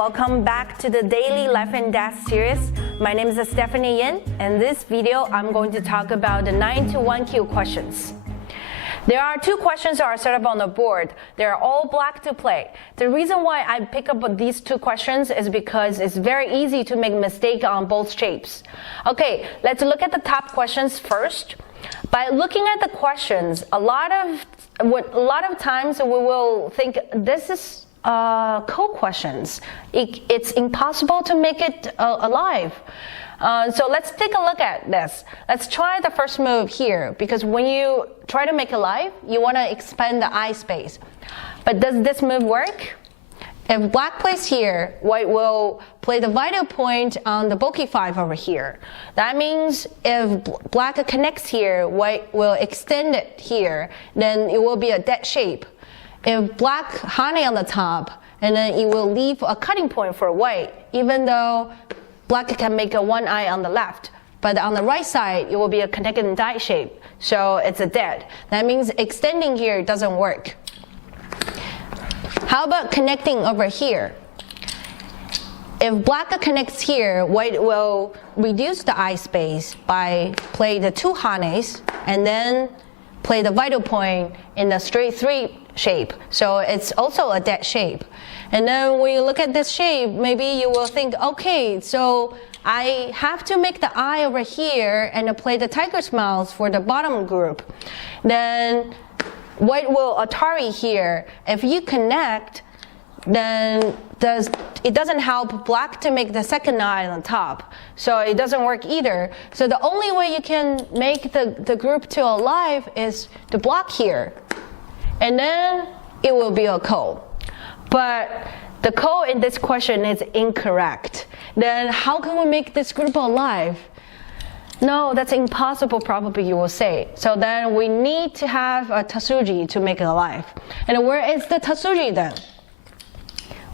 welcome back to the Daily Life and Death series. My name is Stephanie Yin, and in this video I'm going to talk about the 9 to 1Q questions. There are 2 questions that are set up on the board. They are all black to play. The reason why I pick up these 2 questions is because it's very easy to make a mistake on both shapes. Okay, let's look at the top questions first. By looking at the questions, a lot of times we will think this is code questions. It's impossible to make it alive. So let's take a look at this. Let's try the first move here, because when you try to make it live, you want to expand the I space. But does this move work? If black plays here, white will play the vital point on the bogey 5 over here. That means if black connects here, white will extend it here, then it will be a dead shape. If black honey on the top, and then it will leave a cutting point for white, even though black can make a 1 eye on the left. But on the right side, it will be a connected die shape, so it's a dead. That means extending here doesn't work. How about connecting over here? If black connects here, white will reduce the eye space by play the 2 hanes and then play the vital point in the straight 3 shape. So it's also a dead shape. And then when you look at this shape, maybe you will think, okay, so I have to make the eye over here and play the tiger's mouth for the bottom group. Then white will Atari here. If you connect, then it doesn't help black to make the second eye on top. So it doesn't work either. So the only way you can make the group to alive is to block here. And then it will be a code. But the code in this question is incorrect. Then how can we make this group alive? No, that's impossible, probably you will say. So then we need to have a Tasuji to make it alive. And where is the Tasuji then?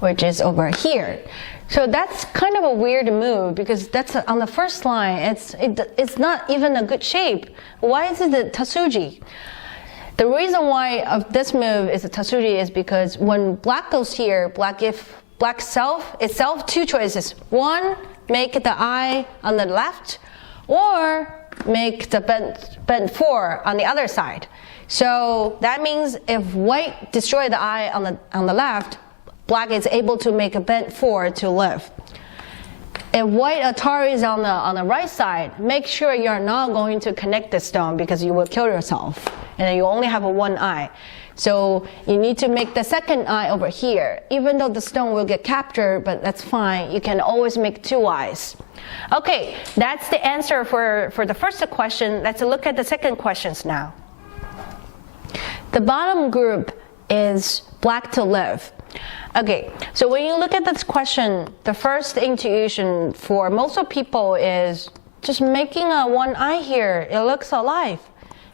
Which is over here. So that's kind of a weird move, because that's on the first line. It's not even a good shape. Why is it the Tasuji? The reason why of this move is a Tasuji is because when black goes here, black itself 2 choices. 1, make the eye on the left, or make the bent 4 on the other side. So that means if white destroy the eye on the left, black is able to make a bent 4 to live. If white Atari is on the right side, make sure you're not going to connect the stone, because you will kill yourself. And then you only have a 1 eye. So you need to make the second eye over here. Even though the stone will get captured, but that's fine. You can always make 2 eyes. Okay, that's the answer for the first question. Let's look at the second questions now. The bottom group is black to live. Okay, so when you look at this question, the first intuition for most of people is just making a 1 eye here. It looks alive.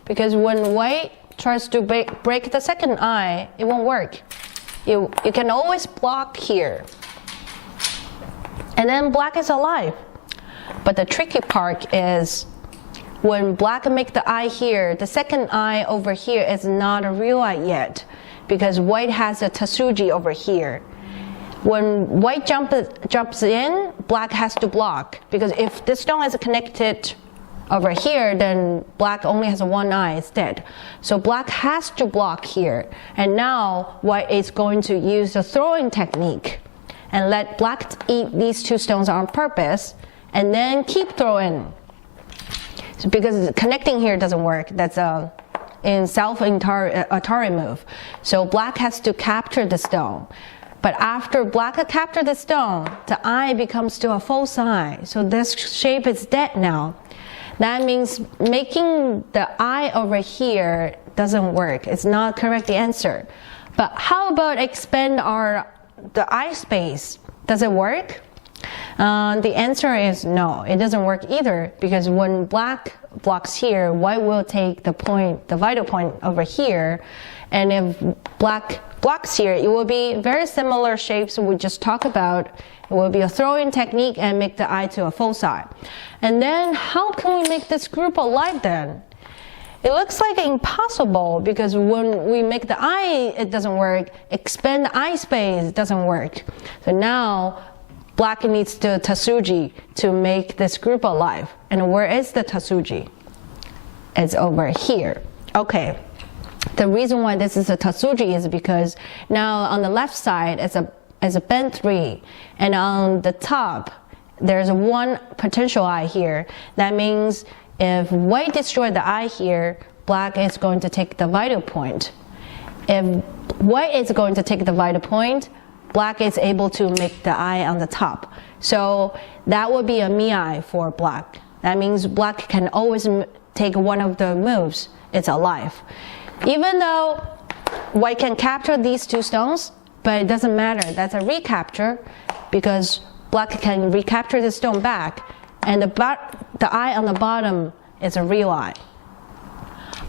Because when white tries to break the second eye, it won't work. You can always block here. And then black is alive. But the tricky part is when black make the eye here, the second eye over here is not a real eye yet, because white has a Tasuji over here. When white jumps in, black has to block, because if this stone is connected over here, then black only has a 1 eye instead. So black has to block here. And now white is going to use the throwing technique and let black eat these 2 stones on purpose, and then keep throwing. So because connecting here doesn't work. That's a in self-Atari move. So black has to capture the stone. But after black captures the stone, the eye becomes to a false eye. So this shape is dead now. That means making the eye over here doesn't work. It's not correct answer. But how about expand the eye space? Does it work? The answer is no, it doesn't work either, because when black blocks here, white will take the vital point over here, and if black blocks here, it will be very similar shapes we just talked about. It will be a throw-in technique and make the eye to a false eye. And then how can we make this group alive then? it looks like impossible because when we make the eye, it doesn't work. Expand the eye space, it doesn't work. So now, black needs the Tatsuji to make this group alive. And where is the Tatsuji? It's over here. Okay. The reason why this is a Tatsuji is because now on the left side, it's a band 3. And on the top, there's one potential eye here. That means if white destroyed the eye here, black is going to take the vital point. If white is going to take the vital point, black is able to make the eye on the top. So that would be a mi for black. That means black can always take one of the moves. It's alive. Even though white can capture these 2 stones, but it doesn't matter. That's a recapture because black can recapture the stone back, and the eye on the bottom is a real eye.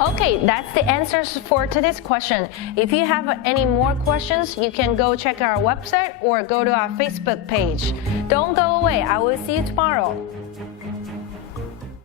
Okay, that's the answers for today's question. If you have any more questions, you can go check our website or go to our Facebook page. Don't go away. I will see you tomorrow.